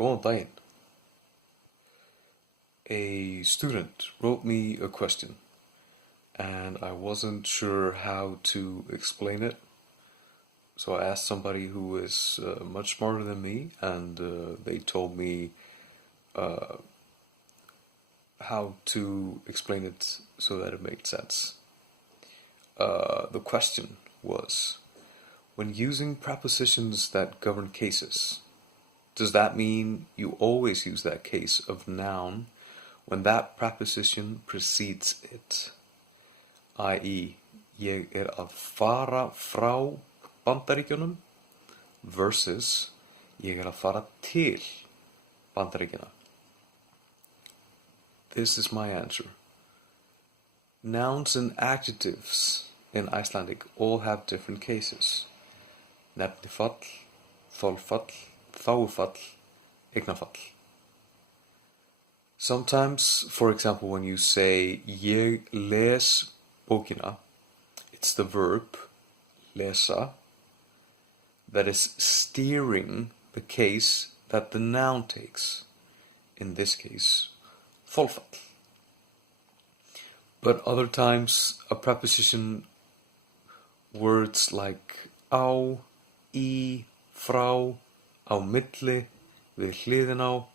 Góðan daginn. A student wrote me a question and I wasn't sure how to explain it. So I asked somebody who is much smarter than me, and they told me how to explain it so that it made sense. The question was, when using prepositions that govern cases, does that mean you always use that case of noun when that preposition precedes it? I.e., ég að fara frá Bandaríkjunum versus ég að fara til Bandaríkjana. This is my answer. Nouns and adjectives in Icelandic all have different cases. Nefnifall, þolfall, þágufall, eignarfall. Sometimes, for example, when you say ég les bókina, it's the verb lesa that is steering the case that the noun takes. In this case, þolfall. But other times, a preposition, words like á, í, frá, á milli, hliðina,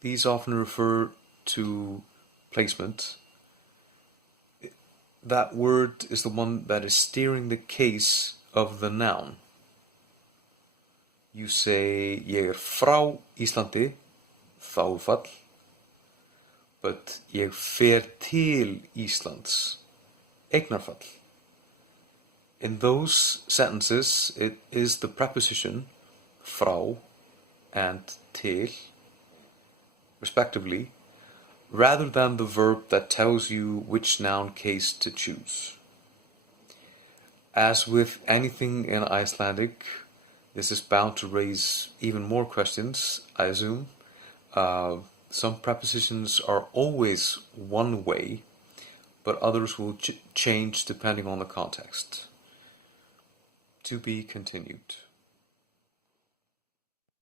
these often refer to placement. That word is the one that is steering the case of the noun. You say, ég frá Íslandi, þágufall, but ég fer til Íslands, eignarfall. In those sentences, it is the preposition frá and til, respectively, rather than the verb that tells you which noun case to choose. As with anything in Icelandic, this is bound to raise even more questions, I assume. Some prepositions are always one way, but others will change depending on the context. To be continued.